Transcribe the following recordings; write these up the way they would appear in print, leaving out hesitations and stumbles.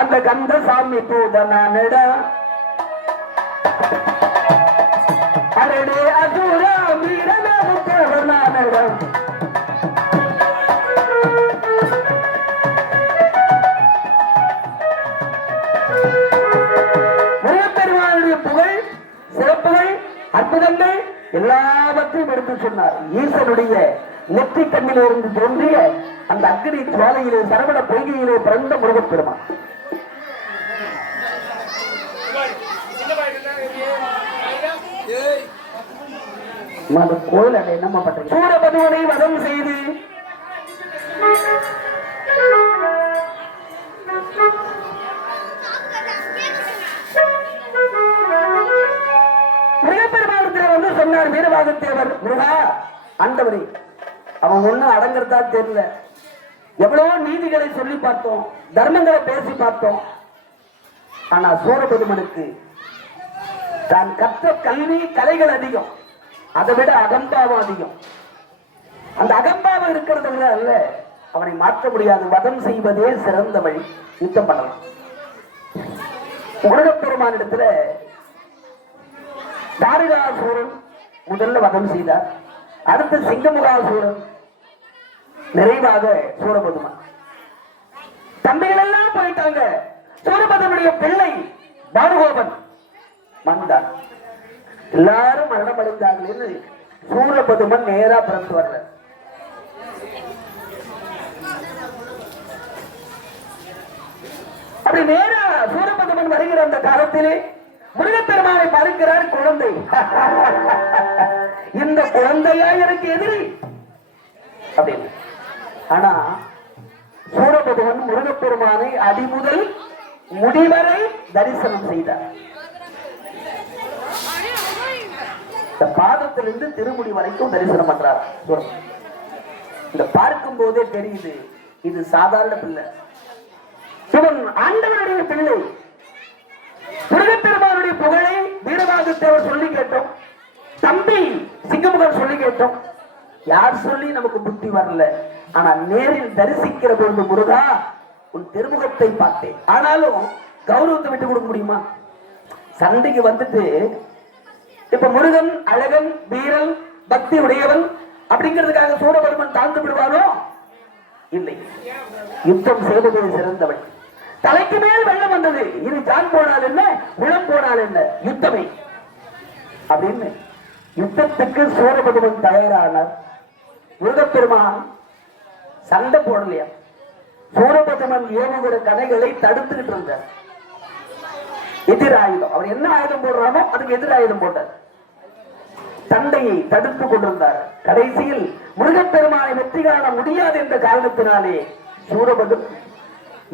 அந்த கந்தசாமி பூதனானடா அரடே அசுரா வீரனானடா முருகப்பெருமானுடைய புகழ் சிறப்புகள் அற்புதங்கள் எல்லாவற்றையும் எடுத்து சொன்னார். ஈசனுடைய நெற்றி கண்ணிலிருந்து தோன்றிய அந்த அக்னி ஜுவாலையிலே சரவண பொய்கையிலே பிறந்த முருகப்பெருமான். கோயில் அதை என்னமா பண்றீங்க? சூரபதுமனை வதம் செய்து முருகப்பெருமானத்தில் வந்து சொன்னார் வீரபாகத்தேவர், முருகா ஆண்டவரே, அவன் ஒண்ணு அடங்குறதா தெரியல. எவ்வளவோ நீதிகளை சொல்லி பார்த்தோம், தர்மங்களை பேசி பார்த்தோம். ஆனா சூரபதுமனுக்கு தான் கற்ற கல்வி கலைகள் அதிகம், அதை விட அகம்பாவம் அதிகம். அந்த அகம்பாவம் இருக்கிறது அல்ல, அவனை மாற்ற முடியாது. வதம் செய்வதே சிறந்த வழி. யுத்தம் பண்ணலாம். முருகப்பெருமான் இடத்துல தாரிகாசூரன் முதல்ல வதம் செய்தார். அடுத்து சிங்கமுகாசூரன், நிறைவாக சூரபதுமன். தம்பிகள் எல்லாம் போயிட்டாங்க. சூரபதுமனுடைய பிள்ளை பானுகோபன் மண்டான். எல்லாரும் மரணம் அடைந்தார்கள். சூரபதுமன் நேரா பிறந்து வர்ற அப்படி நேரா சூரபதுமன் வருகிற அந்த காலத்திலே முருகப்பெருமானை பார்க்கிறார் குழந்தை. இந்த குழந்தையா எனக்கு எதிரி அப்படின்னு. ஆனா சூரபதுமன் முருகப்பெருமானை அடிமுதல் முடிவரை தரிசனம் செய்தார். இந்த பாதத்திலிருந்து திருமுடி வரைக்கும் தரிசனம் பண்றார். இந்த பார்க்கும் போதே தெரியுது இது சாதாரண பிள்ளை, இவன் ஆண்டவனுடைய பிள்ளை. முருகப்பெருமானுடைய புகழை வீரபாகத்தேவர் சொல்லி கேட்டோம், தம்பி சிங்கமுகன் சொல்லி கேட்டோம். யார் சொல்லி நமக்கு புத்தி வரல. ஆனா நேரில் தரிசிக்கிற பொழுது முருகா உன் திருமுகத்தை பார்த்தேன். ஆனாலும் கௌரவத்தை விட்டு கொடுக்க முடியுமா? சண்டைக்கு வந்துட்டு இப்ப முருகன் அழகன் வீரன் பக்தி உடையவன் அப்படிங்கிறதுக்காக சூரபதுமன் தாழ்ந்து விடுவானோ? இல்லை. யுத்தம் செய்வதே சிறந்தவன். தலைக்கு மேல் வெள்ளம் வந்தது. இது ஜான் போனால் என்ன, குளம் போனால் என்ன, யுத்தமே அப்படின்னு யுத்தத்துக்கு சூரபதுமன் தயாரானார். முருகப்பெருமான் சண்டை போடலையா? சூரபதுமன் ஏவுகிற கதைகளை தடுத்துக்கிட்டு இருந்தார். எதிர் ஆயுதம், அவர் என்ன ஆயுதம் போடுறானோ அதுக்கு எதிர் ஆயுதம் போட்டார். சண்டையை தடுத்து கொண்டிருந்தார். கடைசியில் முருகப்பெருமானை வெற்றி காண முடியாது என்ற காரணத்தினாலே சூரபது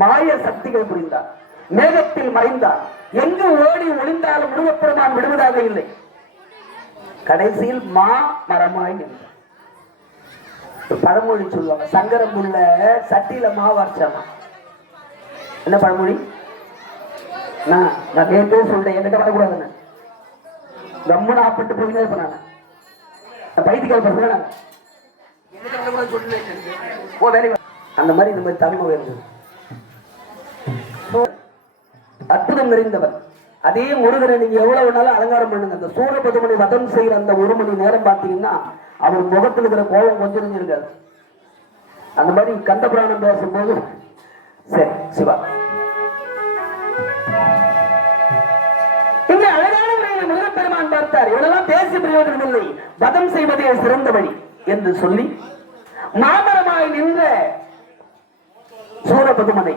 மாய சக்திகள் புரிந்தார். மேகத்தில் மறைந்தார். எங்கு ஓடி ஒளிந்தாலும் முருகப்பெருமான் விடுவதாக இல்லை. கடைசியில் மா மரமாய் நின்றார். பழமொழி சொல்லுவாங்க, சங்கரம் உள்ள சட்டியில மாவார்ச்சாமா. என்ன பழமொழி? நான் நேற்றே சொல்றேன், என்கிட்ட வரக்கூடாதுன்னு கம்முன்னு ஆப்பிட்டு போயிட்டே இருப்பேன். நான் பைத்தியக்கார பசங்க அந்த மாதிரி இந்த மாதிரி தன்மை இருந்தது. அற்புதம் நிறைந்தவர். அதே முருகனை நீங்க எவ்வளவு வேணாலும் அலங்காரம் பண்ணுங்க. அந்த சூரபதுமனை வதம் செய்யற அந்த 1 மணி நேரம் பாத்தீங்கன்னா அவர் முகத்தில் இருக்கிற கோபம் கொஞ்சம் இருக்காது. அந்த மாதிரி கந்த புராணம் பேசும்போது சரி சிவா இங்க அழகான முறையில் முருகப்பெருமான் பார்த்தார். இவனெல்லாம் பேசி பிரயோஜனம் இல்லை, வதம் செய்வதே சிறந்த வழி என்று சொல்லி மாமரமாய் நின்ற சூரபதுமனை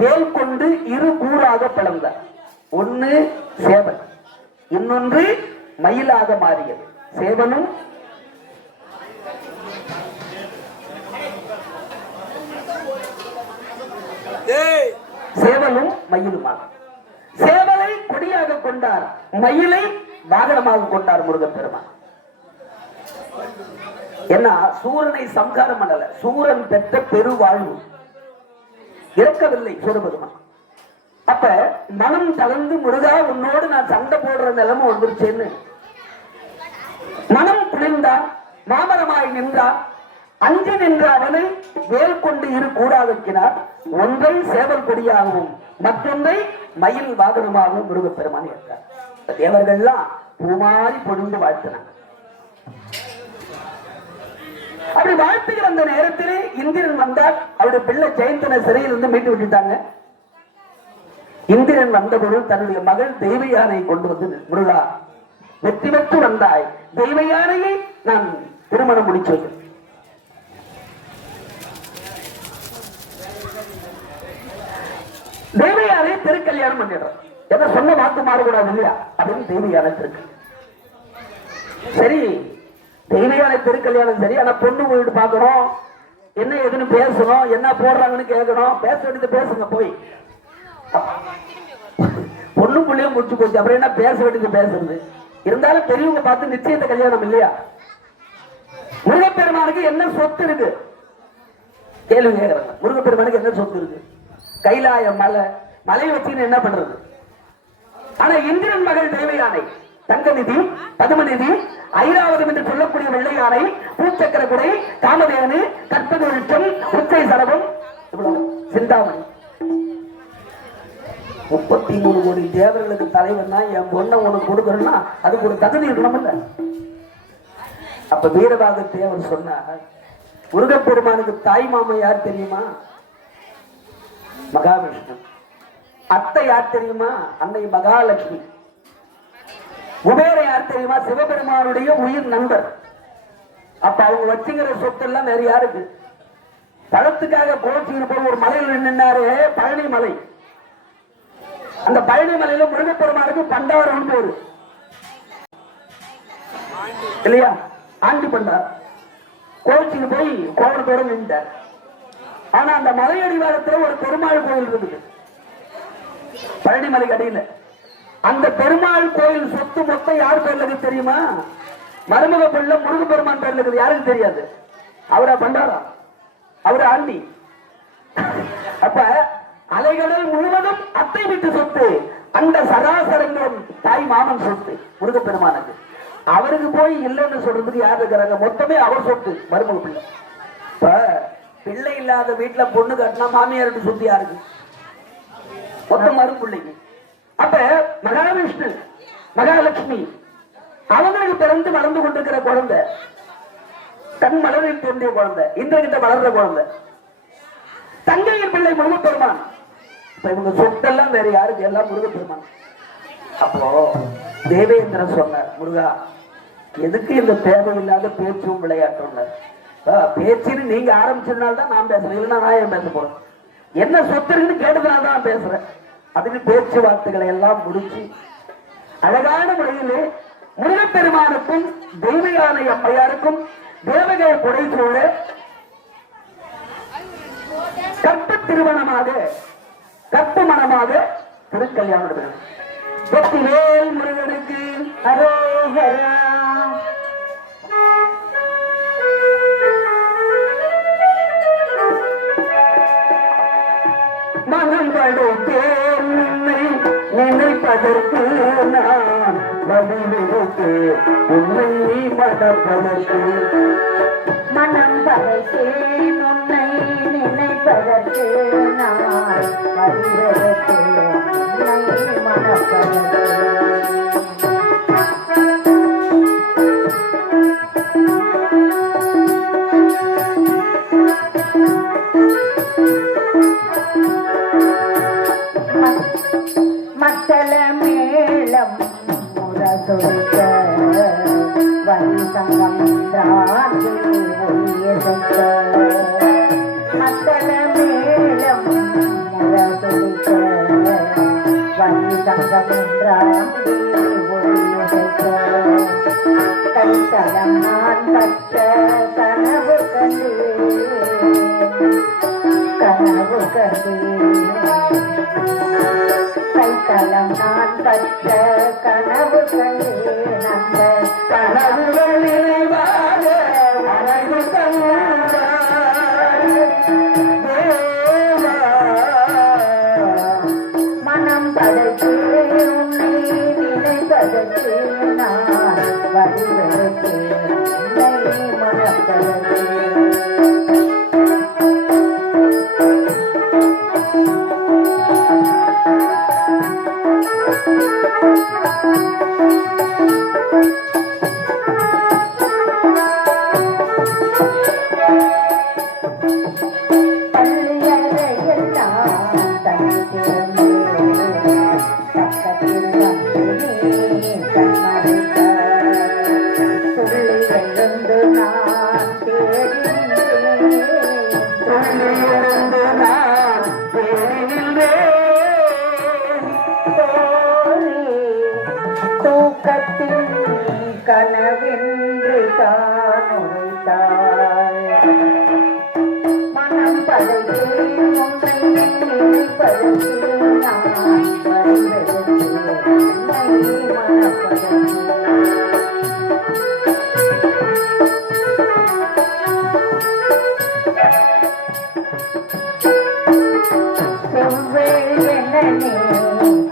வேல் கொண்டு 2 கூறாக பிளந்தார். ஒன்னு சேவன், இன்னொன்று மயிலாக மாறியது. சேவனும் மயிலுமாக. சேவலை கொடியாக கொண்டார், மயிலை வாகனமாக கொண்டார் முருகப்பெருமான். ஏன்னா சூரனை சம்காரம் பண்ணல, சூரன் பெற்ற பெருவாழ்வு இறக்கவில்லை சூரபெருமான். அப்ப மனம் தளர்ந்து முருகா உன்னோடு நான் சண்டை போடுற நிலைமை வந்துருச்சேன்னு மனம் குளிர்ந்தான், மாமரமாய் நின்றான். அஞ்சு நின்ற அவனை வேல் கொண்டு இரு கூடாதக்கினார். ஒன்றை சேவல் கொடியாகவும் மற்றொன்றை மயில் வாகனமாகவும் முருகப்பெருமான் இருக்கார். தேவர்கள்லாம் பூமாரி பொழிந்து வாழ்த்தினார். அப்படி வாழ்த்துகிற அந்த நேரத்திலே இந்திரன் வந்தார். அவருடைய பிள்ளை ஜெயந்தனை சிறையிலிருந்து மீட்டு விட்டுட்டாங்க. இந்திரன் வந்தபோது தன்னுடைய மகள் தெய்வ யானையை கொண்டு வந்து, முருகா வெற்றி பெற்று வந்தாய், தெய்வ யானையை நான் திருமணம் முடிச்சு வைக்கிறேன். தெய்வ யானை திருக்கல்யாணம் பண்ணிடுறோம். எதை சொன்ன வாக்கு மாறக்கூடாது இல்லையா அப்படின்னு தெய்வ யானை திருக்கு. சரி, தெய்வ யானை திருக்கல்யாணம் சரி. ஆனா பொண்ணு போயிட்டு பாக்கணும், என்ன எதுன்னு பேசணும், என்ன போடுறாங்கன்னு கேட்கணும். பேச வேண்டியது பேசுங்க போய். பொண்ணு புள்ளையும் முடிச்சு போச்சு, அப்புறம் என்ன பேச வேண்டியது பேசுறது. இருந்தாலும் பெரியவங்க பார்த்து நிச்சயத்தை கல்யாணம் இல்லையா. முருகப்பெருமானுக்கு என்ன சொத்து இருக்கு கேள்வி கேட்கறாங்க. முருகப்பெருமானுக்கு என்ன சொத்து இருக்கு? கைலாய மலை, மலையை வச்சுன்னு என்ன பண்றது? ஆனா இந்திரன் மகள் தெய்வ யானை, தங்கநிதி, பதுமநிதி, ஐராவதம் என்று சொல்லக்கூடிய வெள்ளை யானை, பூச்சக்கர குடை, காமதேனு, கற்பக விருட்சம், உச்சை சரபம், சிந்தாமணி, 33 கோடி தேவர்களுக்கு தலைவன் தான் என் பொண்ணை உனக்கு கொடுக்கணும்னா அதுக்கு ஒரு தகுதி இருக்கணும் இல்ல. அப்ப வீரபாக தேவர் சொன்னார், முருகப்பெருமானுக்கு தாய் மாமா யார் தெரியுமா? மகாவிஷ்ணு. அத்தை யார் தெரியுமா? அன்னை மகாலட்சுமி. குபேர யார் தெரியுமா? சிவபெருமானுடைய உயிர் நண்பர். அப்ப அவங்க வச்சுங்கிற சொத்து எல்லாம் வேற யாருக்கு? பழத்துக்காக கோச்சிக்கிற போது ஒரு மலையில் நின்னாரு, பழனி மலை. அந்த பழனி மலையில முருகப்பெருமானுக்கு பண்டாரம் பேரு இல்லையா? ஆண்டி பண்டார். கோச்சிக்கு போய் கோவணத்தோட நின்றார். ஆனா அந்த மலையடிவாரத்துல ஒரு பெருமாள் கோயில் இருக்குது பழனி மலைக்கு அடியில. அந்த பெருமாள் கோயில் சொத்து மொத்தம் யார் பேர்ல இருக்கு தெரியுமா? மருமக பிள்ளை முருகப்பெருமான் பேர்ல இருக்குது. யாருக்கு தெரியாது? அவரா பண்டாரா? அவரு ஆண்டி. அப்ப அலைகடல் முழுவதும் அத்தை வீட்டு சொத்து, அந்த சராசரங்களும் தாய் மாமன் சொத்து முருகப்பெருமானுக்கு. அவருக்கு போய் இல்லைன்னு சொல்றதுக்கு யார் இருக்கிறாங்க? மொத்தமே அவர் சொத்து மருமக பிள்ளை. இப்ப பிள்ளை இல்லாத வீட்டுல பொண்ணு கட்டினா மாமியாருக்கு சொத்து யாருக்கு? மொத்தம் மரும பிள்ளைக்கு. அப்ப மகாவிஷ்ணு, மகாலட்சுமி அவங்களுக்கு பிறந்து வளர்ந்து கொண்டிருக்கிற குழந்தை, தன் மலரில் தோன்றிய குழந்தை, இன்றைகிட்ட வளர்ற குழந்தை, தங்கையின் பிள்ளை முருகப்பெருமான். இவங்க சொத்தெல்லாம் வேற யாருக்கு? எல்லாம் முருகப்பெருமான். அப்போ தேவேந்திரன் சொன்னார், முருகா எதுக்கு இந்த தேவையில்லாத பேச்சும் விளையாட்டும்? பேச்சுன்னு நீங்க ஆரம்பிச்சதுனால்தான் நான் பேசுறேன், இல்லைன்னா நான் ஏன் பேச போறேன்? என்ன சொத்து இருக்குன்னு கேட்டதுனால தான் பேசுறேன். அதுக்கு பேச்சுவார்த்தைகளை எல்லாம் முடிச்சு அழகான முறையிலே முருகப்பெருமானுக்கும் தெய்வயானை அம்மையாருக்கும் தேவகை கொடை சூழ கற்பு திருமணமாக, கற்பு மனமாக திருக்கல்யாணம். வெற்றிவேல் முருகனுக்கு அரோகரா. மனம் படுத்தேன் நினைப்பதற்கு நான் வடிவிற்கு உன்னை மடப்பதற்கு. மனம் படைத்தேன் உன்னை நினைப்பதற்கு நான் வடிவிற்கு உன்னை மடப்பதற்கு. மத்தள மேளம் முரசொலிக்க வரிசங்கம் ராஜி ஒளியசைக்க. மத்தள மேளம் முரசொலிக்க வரிசங்கம் ராஜி ஒளியசைக்க. கைத்தலம் நான் கற்ற கனவு கண்டே, கனவு கண்டே. கைத்தலம் நான் கற்ற கனவு கண்டேன், அந்த கனவுகள் நிறைவாக அழகு தந்தாய் தேவா. மனம் படைத்தே உன்னை நினைப்பதற்கு நான் வடிவெடுத்தேன் உன்னை மனப்பதற்கு. கனவின்றி தான் உரைத்தாள் மனம் பழகி உன்னை நினைப்பதற்கு நான் வருவதற்கு உன்னை மனப்பதற்கு செவ்வேள் என்னனே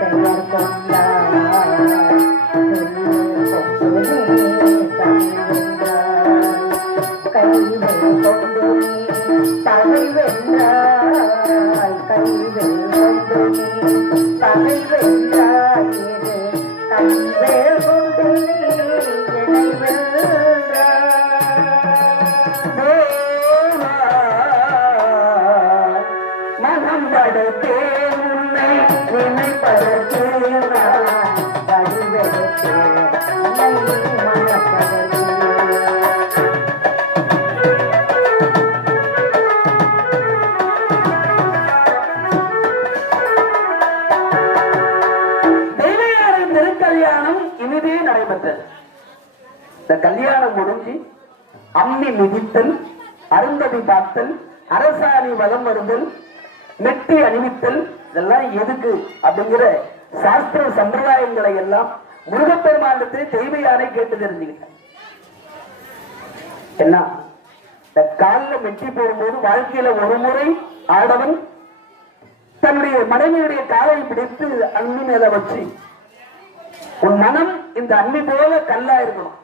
பெயர் கொண்டாள் கைகள் கொண்டு தலை வென்றாய் கைகள் கொண்டு தலை வென்றாய் கைவேல் கொண்டு என்னை மனம் படுத்தே உன்னை நினைப்பதற்கு நான் வழிவெடுத்து உன்னை மனப்பதற்கு தெய்வயாரின் திருக்கல்யாணம் இனிதே நடைபெற்றது. இந்த கல்யாணம் முடிஞ்சு அம்மி மிதித்தல், அருந்ததி பார்த்தல், அரசாணி வலம் வருதல், மெட்டி அணிவித்தல், இதெல்லாம் எதுக்கு அப்படிங்கிற சாஸ்திர சம்பிரதாயங்களை எல்லாம் முருகப்பெருமானத்தை தெய்வயானை கேட்டு தெரிஞ்சுக்கிட்டேன். என்ன இந்த காலில் மெட்டி போடும்போது வாழ்க்கையில ஒரு முறை ஆடவன் தன்னுடைய மனைவியுடைய காலை பிடித்து அம்மி மேல வச்சு, உன் மனம் இந்த அம்மி போல கல்லா இருக்கணும்,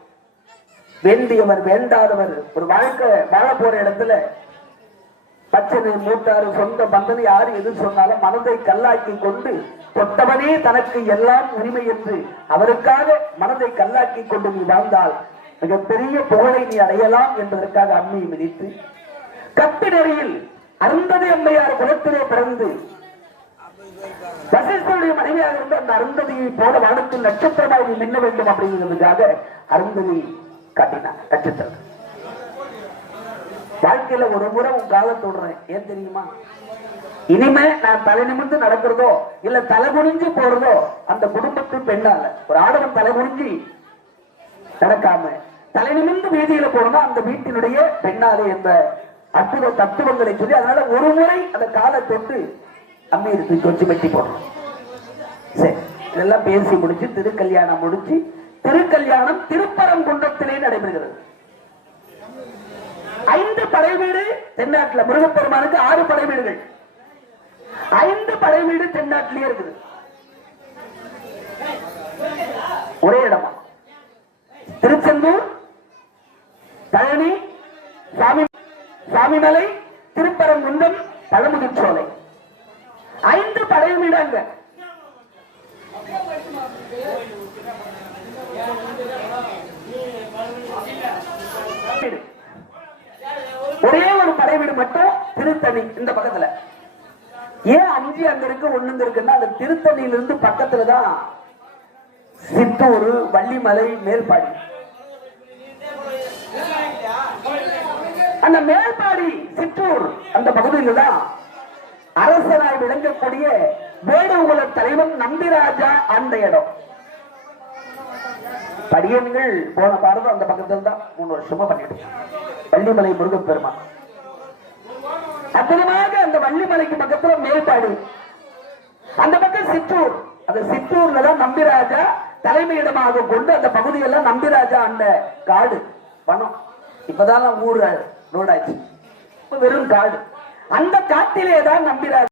வேண்டியவர் வேண்டாதவர் ஒரு வாழ்க்கை வாழ போற இடத்துல பச்சனை மூட்டாறு சொந்த பந்தனை யாரு எது சொன்னாலும் மனதை கல்லாக்கி கொண்டு தொட்டவனே தனக்கு எல்லாம் உரிமை என்று அவருக்காக மனதை கல்லாக்கி கொண்டு நீ வாழ்ந்தால் மிகப்பெரிய புகழை நீ அடையலாம் என்பதற்காக அம்மியை மிதித்து கத்தி நெறியில் அருந்ததி அம்மையார் குலத்திலே பிறந்து வசிஷ்டருடைய மனைவியாக இருந்த அந்த அருந்ததியை போல வானத்தில் நட்சத்திரமாய் நீ மின்ன வேண்டும் அப்படிங்கிறதுக்காக அருந்ததி காட்டினார் நட்சத்திரம். வாழ்க்கையில ஒரு முறை உன் காலை தொடுறேன், ஏன் தெரியுமா? இனிமே நான் தலை நிமிர்ந்து நடக்கிறதோ இல்ல தலை குனிஞ்சு போறதோ அந்த குடும்பத்து பெண்ணால. ஒரு ஆடவன் தலை குனிஞ்சு நடக்காம தலை நிமிர்ந்து வீதியில போறோம்னா அந்த வீட்டினுடைய பெண்ணாலே என்ற அற்புத தத்துவங்களை சொல்லி, அதனால ஒரு முறை அந்த காலை தொட்டு அம்மி எடுத்து கொஞ்சம் வெட்டி போடுறோம். சரி, இதெல்லாம் பேசி முடிச்சு திருக்கல்யாணம் முடிச்சு திருக்கல்யாணம் திருப்பரங்குன்றத்திலே நடைபெறுகிறது. 5 படை வீடு தென்னாட்டுல, முருகப்பெருமானுக்கு 6 படை வீடுகள், 5 படை வீடு தென்னாட்டிலே இருக்குது. ஒரே இடமா திருச்செந்தூர், பழனி, சுவாமிமலை, திருப்பரங்குன்றம், பழமுதிர்ச்சோலை, 5 படை வீடு அங்க. ஒரே ஒரு படை வீடு மட்டும் திருத்தணி இந்த பக்கத்துல. ஏன் 5 அங்க இருக்கு 1 இருக்குன்னா அந்த திருத்தணியிலிருந்து பக்கத்துலதான் சித்தூர், வள்ளிமலை, மேல்பாடி. அந்த மேல்பாடி சித்தூர் அந்த பகுதியில தான் அரசனாய் விளங்கக்கூடிய வேடுகுல தலைவன் நம்பிராஜா அந்த இடம். படியன்கள் போன பாரதம் அந்த பக்கத்துல தான் 3 வருஷமா பண்ணிட்டு வள்ளிமலை முருகப்பெருமான். அற்புதமாக அந்த வள்ளிமலைக்கு பக்கத்துல மேல்பாடி, அந்த பக்கம் சித்தூர். அந்த சித்தூர்ல தான் நம்பிராஜா தலைமையிடமாக கொண்டு அந்த பகுதியெல்லாம் நம்பிராஜா அந்த காடு வனம். இப்பதான் ஊர் ரோடாச்சு, வெறும் காடு. அந்த காட்டிலே தான் நம்பிராஜா